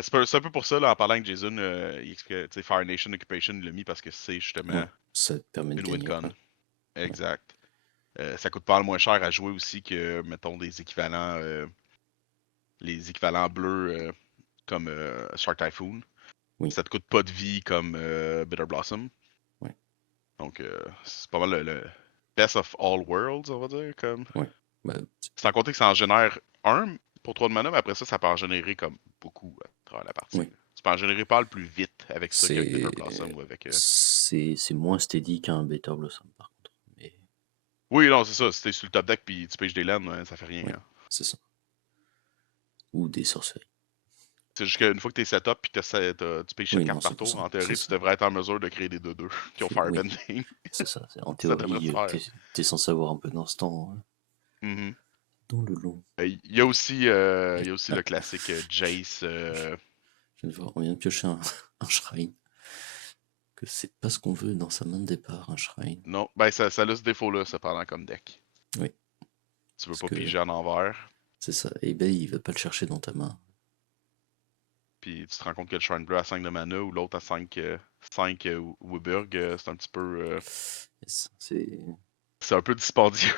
c'est un peu pour ça, là, en parlant avec Jason, il expliquait, tu sais, Fire Nation Occupation, il l'a mis parce que c'est justement ouais, ça te permet de une gagner, win-con. quoi. Ouais, Exact. Ça coûte pas mal moins cher à jouer aussi que, mettons, des équivalents, les équivalents bleus comme Shark Typhoon. oui, Ça te coûte pas de vie comme Bitter Blossom. ouais, Donc, c'est pas mal le best of all worlds, on va dire. Comme. ouais. Bah, Sans compter que ça en génère un pour 3 de mana, mais après ça peut en générer comme beaucoup à travers la partie. oui. Là. Tu peux en générer pas le plus vite avec ça qu'avec Bitter Blossom C'est ou avec. c'est moins steady qu'un Better Blossom, par contre. Mais Oui, non, c'est ça. Si t'es sur le top deck puis tu pêches des laines, ça fait rien. oui, Hein. c'est ça. Ou des sorceries. C'est juste qu'une fois que t'es setup puis tu pêches 7 Oui, non, cartes c'est par pour tour, ça. en C'est théorie, tu ça. devrais être en mesure de créer des 2-2 qui ont Oui, Firebending. c'est ça. En Ça devrait se théorie, faire. t'es censé avoir un peu d'instant Mhm. dans le long. Il y a aussi, il y a aussi Ah, le classique Jace. je viens de voir, on vient de piocher un shrine. Que c'est pas ce qu'on veut dans sa main de départ, un shrine. Non, ben ça a ce défaut-là, cependant, comme deck. Oui, Tu veux parce pas que piger en envers. c'est ça. eBay, il va pas le chercher dans ta main. Puis tu te rends compte que le Shrine Bleu a 5 de mana ou l'autre a 5 Wiburg, c'est un petit peu. C'est un peu dispendieux.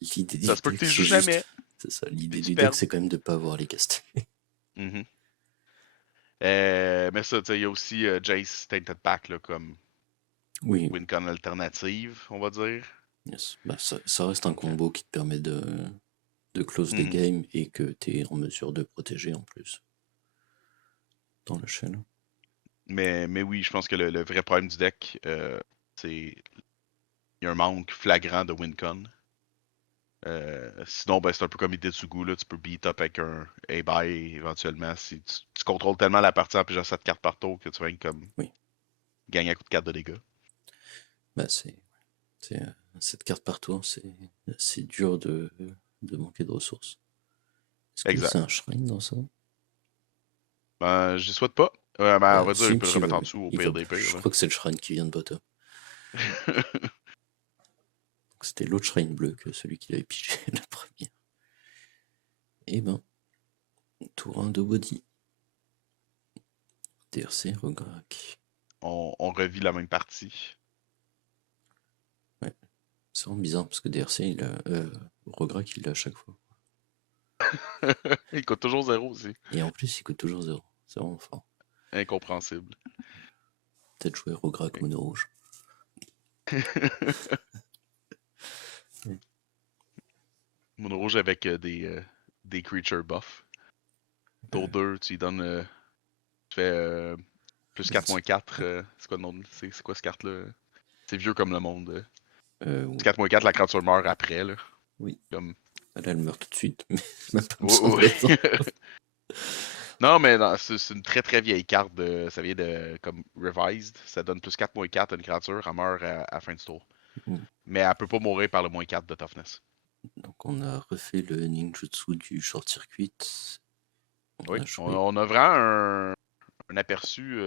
L'idée Ça du se peut que deck, tu c'est joues juste. jamais, C'est ça. puis L'idée tu du deck, perds. c'est quand même de pas avoir les caster. Mhm. Mais ça, tu sais, il y a aussi Jace Tainted Pack là, comme Oui, Wincon alternative, on va dire. yes. Bah, ça reste un Donc, combo qui te permet de close des mhm. games et que tu es en mesure de protéger en plus dans le shell. Mais oui, je pense que le vrai problème du deck, c'est il y a un manque flagrant de Wincon. Sinon, ben, c'est un peu comme Idetsugu, là, tu peux beat up avec un A-Buy éventuellement si tu contrôles tellement la partie en pigeant 7 cartes par tour que tu vas comme Oui, gagner à coup de 4 de dégâts. bah c'est, cette carte par tour, c'est dur de manquer de ressources. Est-ce que c'est Exact. un shrine dans ça? Ben, j'y souhaite pas. Ben, on Bah, va dire, il si peut le tu remettre en veux, dessous au il va, pire des pires. je Là. crois que c'est le shrine qui vient de bottom. C'était l'autre shrine bleu que celui qui l'avait pigé la première. Et ben, tour 1 de body. DRC, Rograk. On revit la même partie. Ouais, c'est vraiment bizarre parce que DRC, Rograk, il l'a à chaque fois. Il coûte toujours 0 aussi. Et en plus, il coûte toujours 0. C'est vraiment fort. Incompréhensible. Peut-être jouer Rograk mono rouge. Ouais. Mono rouge avec des creature buff. Tour 2, tu lui donnes. Tu fais plus 4 moins 4. C'est quoi le nom? C'est quoi cette carte-là? C'est vieux comme le monde. Plus Oui. 4 moins 4, la créature meurt après. Là. Oui. Comme. Là, elle meurt tout de suite, mais même pas Oui, besoin oui, d'attendre. oui. Non, mais c'est une très très vieille carte. Ça vient de comme Revised. Ça donne plus 4 moins 4 à une créature. Elle meurt à la fin du tour. Mm. Mais elle peut pas mourir par le moins 4 de toughness. Donc on a refait le ninjutsu du short circuit. On Oui, a joué. on a vraiment un aperçu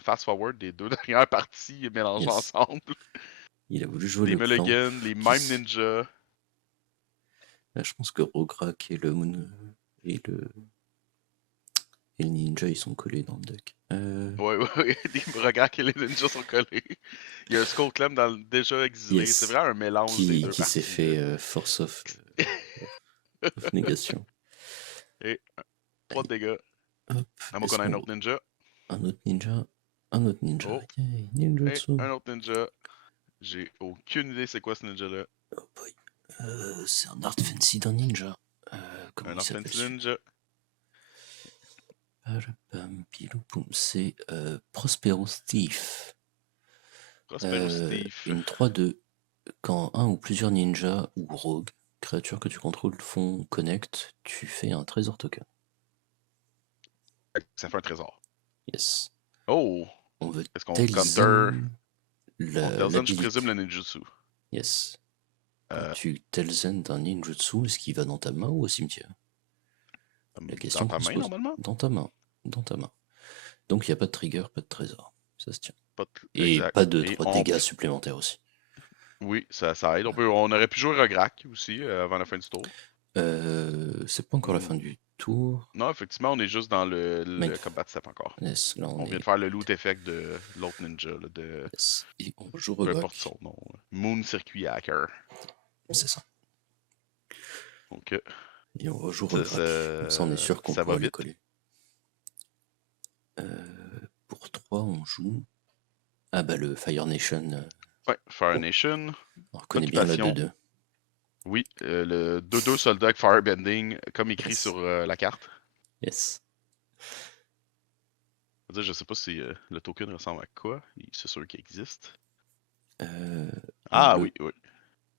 fast-forward des deux dernières parties mélangées Yes. ensemble. Il a voulu jouer Les le clan. mulligans, les Qui... mêmes ninjas. Là, je pense que Rograk et le ninja, ils sont collés dans le deck. Ouais, ouais, ouais, des regards que les ninjas sont collés. Il y a un Skull Clem déjà exilé. C'est Yes. vraiment un mélange des deux Qui s'est parties. fait force of négation. Et 3 de Allez, dégâts. hop. À moins Est-ce qu'on ait un qu'on... autre ninja. Un autre ninja. Un autre ninja. Oh, Yay, et ninjutsu. un autre ninja. J'ai aucune idée c'est quoi ce ninja-là. Oh boy. C'est un art fancy d'un ninja. Comment Un il s'appelle offensive celui-là? ninja. C'est Prosperous Thief. Prosperous Thief. Une 3-2. Quand un ou plusieurs ninjas ou rogues, créatures que tu contrôles, font connect, tu fais un trésor token. Ça fait un trésor. Yes. Oh! On veut Est-ce qu'on counter? Telzen On Telzen, je l'ability. présume, le ninjutsu. Yes. Quand Euh, tu Telzen d'un ninjutsu, est-ce qu'il va dans ta main ou au cimetière? La dans question ta qu'on se main, pose. normalement? Dans ta main. Dans ta main. Donc il n'y a pas de trigger, pas de trésor. ça se tient. Pas Et exact. pas de Et 3 dégâts supplémentaires aussi. oui, ça aide. On aurait pu jouer Rograk aussi avant la fin du tour. C'est pas encore la fin du tour. Non, effectivement, on est juste dans Mais le combat step encore. yes, là On on vient de est. faire le loot effect de l'autre ninja, là, Yes. Et on joue peu importe Rograk. son nom. Moon Circuit Hacker. C'est ça. Donc, Et on rejoue ça, Rograk. Comme ça on est sûr qu'on ça va pourra lui vite. coller. Pour 3, on joue. Ah bah le Fire Nation. Ouais, Fire Nation. On reconnaît bien la Occupation. 2-2. Oui, le 2-2 soldat avec Firebending, comme écrit Yes. sur la carte. Yes. Je sais pas si le token ressemble à quoi. C'est sûr qu'il existe. Ah, Ah le oui, oui.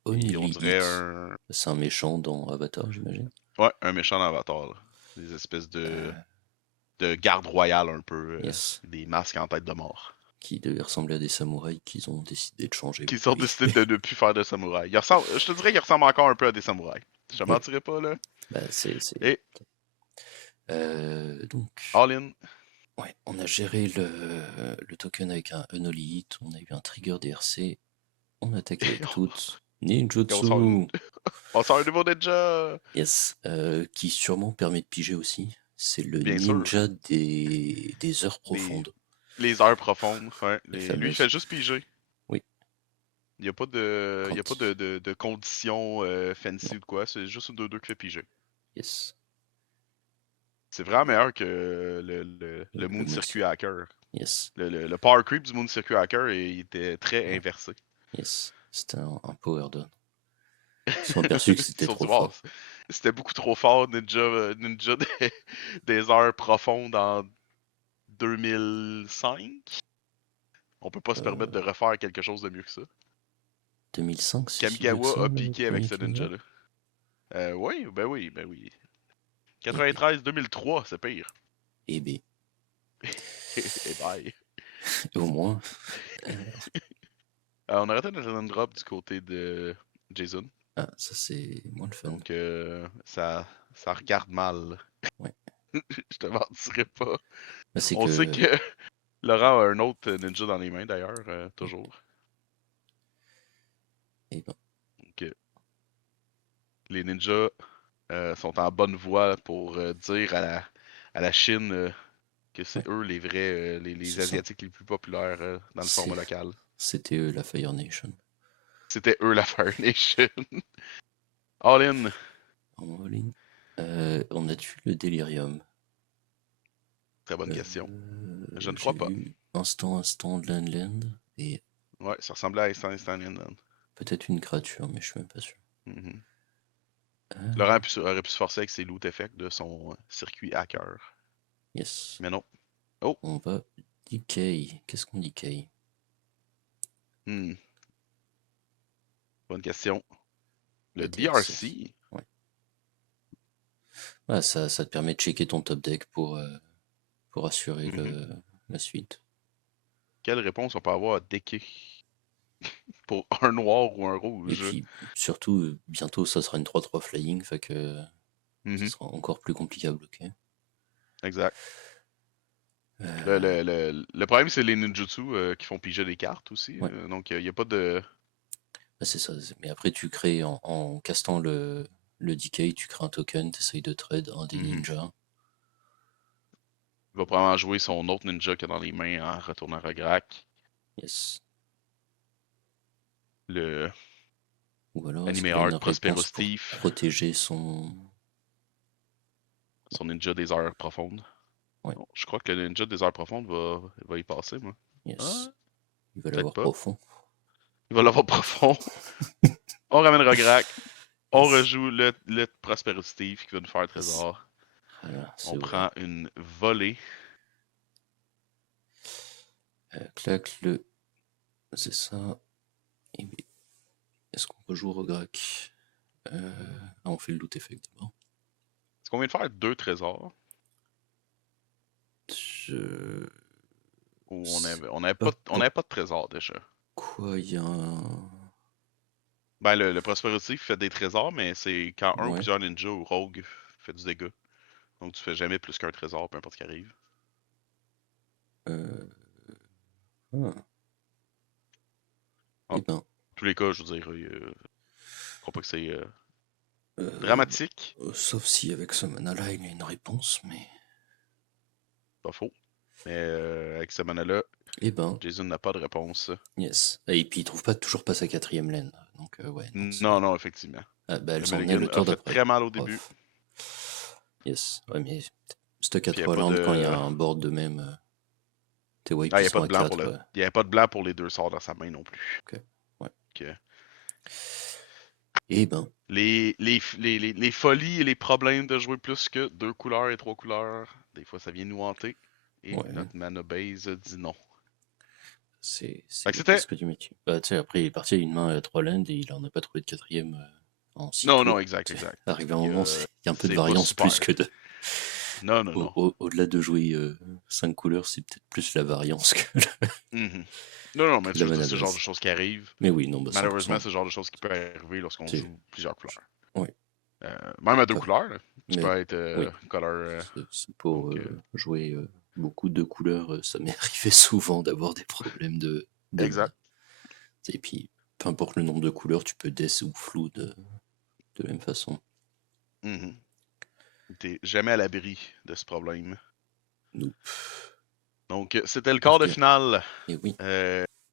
Only On dirait Hit. un. C'est un méchant dans Avatar, j'imagine. Ouais, un méchant avatar. Là. Des espèces de garde royale un peu. Yes. Des masques en tête de mort. Qui devait ressembler à des samouraïs qu'ils ont décidé de changer. Qui pour ont lui. décidé de ne plus faire de samouraï. Je te dirais qu'il ressemble encore un peu à des samouraïs. Je te Oui. mentirais pas, là. Bah, c'est. Et Donc, all in. ouais, on a géré le token avec un Unholy Hit, on a eu un trigger DRC, on attaque avec toutes. Et Ninjutsu! on sort un nouveau ninja! Yes, qui sûrement permet de piger aussi. C'est le Bien sûr. ninja des heures profondes. Les heures profondes, ouais. Les Lui, il fameuses. fait juste piger. Oui. Il n'y a pas de conditions fancy ou de quoi. C'est juste un 2-2 qui fait piger. Yes. C'est vraiment meilleur que le Moon Moon Circuit Hacker. Yes. Le power creep du Moon Circuit Hacker, il était très inversé. Yes. C'était un power down. Ils se sont aperçus que c'était trop fort. C'était beaucoup trop fort, Ninja des heures profondes en 2005. On peut pas se permettre de refaire quelque chose de mieux que ça. 2005, c'est si vieux que ça, Kamigawa a le piqué avec premier ce Kamigawa? ninja-là. Oui, ben oui, ben oui. 93-2003, c'est pire. Eh B. Et bye. Au moins. On arrêtait de un drop du côté de Jason. Ah, ça c'est moins le fun. Donc, ça regarde mal. Ouais. Je te mentirais pas. Bah, On sait que Laurent a un autre ninja dans les mains d'ailleurs, toujours. Et ben. Donc, les ninjas sont en bonne voie pour dire à la Chine que c'est eux les vrais, les Asiatiques les plus populaires dans le format local. C'était eux la Fire Nation. C'était eux la Fire Nation. All in. All in. On a tué le Delirium. Très bonne question. Je ne crois pas. Instant de Land. Et ouais, ça ressemblait à Instant Land. Peut-être une créature, mais je suis même pas sûr. Laurent aurait pu se forcer avec ses loot effects de son circuit hacker. Yes. Mais non. Oh! On va decay. Qu'est-ce qu'on decay? Bonne question. Le DRC? Ouais. Ah, ça te permet de checker ton top deck pour assurer la suite. Quelle réponse on peut avoir à decker? Pour un noir ou un rouge? Et puis, surtout, bientôt, ça sera une 3-3 flying, fait que ça sera encore plus compliqué à bloquer. Exact. Le problème, c'est les ninjutsu qui font piger des cartes aussi. Ouais. Donc, il n'y a pas de... Bah, c'est ça. Mais après, tu crées, en castant le decay, tu crées un token, tu essayes de trade un des ninjas. Il va probablement jouer son autre ninja qu'il a dans les mains en retournant Rograk. Yes. Ou alors, Animé Art Prospero Steve. Protéger son ninja des heures profondes. Ouais. Non, je crois que le ninja des heures profondes va y passer, moi. Yes. Ah, il va l'avoir profond. Il va l'avoir profond. On ramène Rograk. On rejoue le Prospero Steve qui va nous faire un trésor. Voilà, on prend une volée. Clac, c'est ça. Est-ce qu'on peut jouer Rograk? On fait le loot effect d'abord. Est-ce qu'on vient de faire 2 trésors? Ou on n'avait pas de trésor déjà? Quoi, il y a un... Ben, le Prosperity fait des trésors, mais c'est quand un ou plusieurs ninjas ou rogues fait du dégât. Donc tu fais jamais plus qu'un trésor, peu importe ce qui arrive. Ah. Ah. Eh ben, En tous les cas, je veux dire, je crois pas que c'est euh, dramatique. sauf si avec ce mana-là, il y a une réponse, mais... Pas faux. Mais avec ce mana-là, Eh ben, Jason n'a pas de réponse. yes. Et puis il trouve toujours pas sa 4e laine. Donc ouais, non, c'est... Non, non, effectivement. Ah, bah, elle Le s'en est mulligan le a tour fait d'après. très mal au Oh, début. yes. Ouais, mais stock à Puis il n'y a 3 pas landes quand il y a de. un board de même... tes white Ah, il qui n'y a pas sont de à blanc pour 4. Il y avait pas de blanc pour les 2 sorts dans sa main non plus. Ok. Ouais. Ok. Eh ben, Les folies et les problèmes de jouer plus que 2 couleurs et 3 couleurs, des fois ça vient nous hanter. Et ouais. notre mana base dit non. C'est Fait que le c'était. risque du métier. Bah, tu sais, après, il est parti à une main à 3 landes et il en a pas trouvé de 4e en 6 Non, non, tours. exact, Tu sais, exact. arrivé à un moment, il y a un peu de C'est pas variance super. plus que de. Non, non, non. Au-delà de jouer 5 couleurs, c'est peut-être plus la variance que, Mhm. Non, non, mais que tu la veux dire, mana c'est le genre de base. choses qui arrivent. Mais oui, non, bah Malheureusement, 100%. c'est le genre de choses qui peut arriver lorsqu'on C'est, joue plusieurs couleurs. oui, Même à 2 pas- couleurs, là. Tu mais peux être oui, color. c'est pour Donc, jouer beaucoup de couleurs, ça m'est arrivé souvent d'avoir des problèmes de mana. exact. Et puis, peu importe le nombre de couleurs, tu peux death ou flou de la même façon. Mhm. T'es jamais à l'abri de ce problème. Nope. Donc, c'était le En quart tout de cas, finale et oui.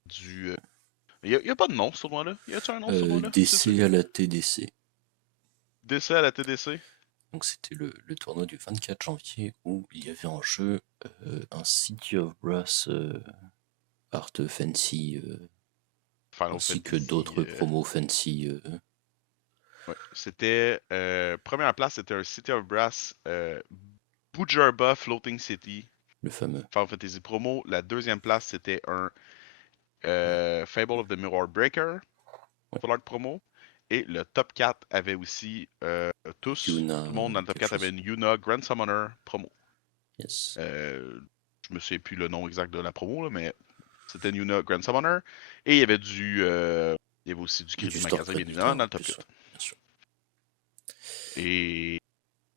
du. Y a pas de nom ce tournoi-là? Y a-tu un nom ce tournoi-là? DC à la TDC. DC à la TDC? Donc c'était le tournoi du 24 janvier où il y avait en jeu un City of Brass Art Fancy Final ainsi que Fantasy. d'autres promos fancy. Ouais. C'était. Première place, c'était un City of Brass Bujarba Floating City. Le fameux. Final Fantasy promo. La deuxième place, c'était un Fable of the Mirror Breaker. Ouais. Pour l'art promo. Et le top 4 avait aussi Yuna, tout le monde dans le top quelque 4 avait chose. une Yuna Grand Summoner promo. Yes. Je me souviens plus le nom exact de la promo, là, mais c'était une Yuna Grand Summoner. Et il y avait il y avait aussi du Et crédit du de magasin, bien Stormcloud évidemment, Mika dans en le top plus, 4. bien sûr. Et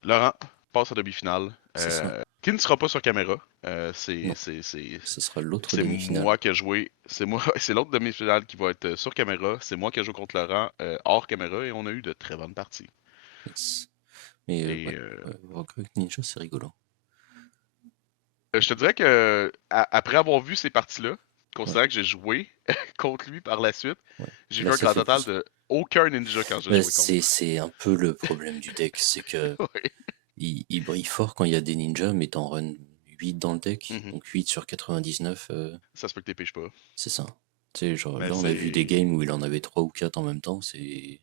Laurent passe à demi-finale. C'est ça. Qui ne sera pas sur caméra. Non, ce sera l'autre C'est demi-finale. moi qui ai joué. C'est moi, c'est l'autre demi-finale qui va être sur caméra. C'est moi qui ai joué contre Laurent hors caméra et on a eu de très bonnes parties. Yes. Mais Et ouais, Rogue Ninja, c'est rigolo. je te dirais que après avoir vu ces parties-là, Ouais, considérant que j'ai joué contre lui par la suite, ouais. j'ai Là, vu un ça grand fait total plus. de aucun ninja quand j'ai Mais joué contre. c'est un peu le problème du deck, c'est que Ouais. il brille fort quand il y a des ninjas, mais t'en run 8 dans le deck, Mhm. donc 8 sur 99, Ça se peut que t'épiches pas. c'est ça. Tu sais, genre Mais là, on a vu des c'est. games où il en avait 3 ou 4 en même temps, c'est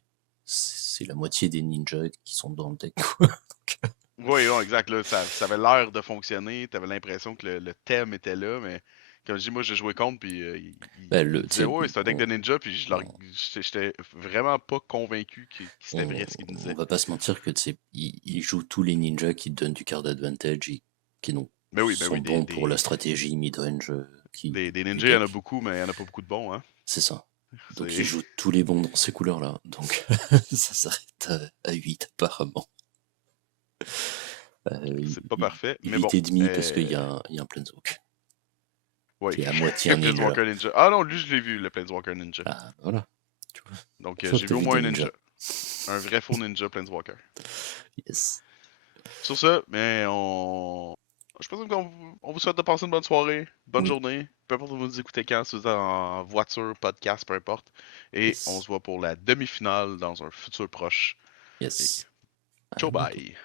la moitié des ninjas qui sont dans le deck, quoi. Oui, non, exact. Là, ça avait l'air de fonctionner. T'avais l'impression que le thème était là, mais comme je dis, moi j'ai joué contre, puis Bah, il tu disait, sais, ouais, c'est un deck de ninja, puis on, j'étais vraiment pas convaincu que c'était vrai ce qu'il me on disait. va pas se mentir que tu sais, il joue tous les ninjas qui te donnent du card advantage et qui donc, Ben sont oui, bons pour la stratégie mid-range des du ninjas, il y en a deck. beaucoup, mais il y en a pas beaucoup de bons, hein. C'est ça. Donc il C'est joue tous les bons dans ces couleurs-là. Donc ça s'arrête à 8 apparemment. c'est pas parfait, mais bon. 8 et demi parce qu'il y a un Planeswalk Oui, qui est à moitié un ninja. Planeswalker Ninja. Ah non, lui je l'ai vu, le Planeswalker Ninja. Ah voilà. Tu vois. Donc Une fois que j'ai t'as vu au vu moins des un ninja. ninjas. Un vrai faux ninja Planeswalker. Yes. Sur ça, ben je pense qu'on vous souhaite de passer une bonne soirée, bonne Oui. journée, peu importe où vous nous écoutez quand, si vous êtes en voiture, podcast, peu importe. Et on Yes. se voit pour la demi-finale dans un futur proche. Et Yes. À ciao bientôt. bye!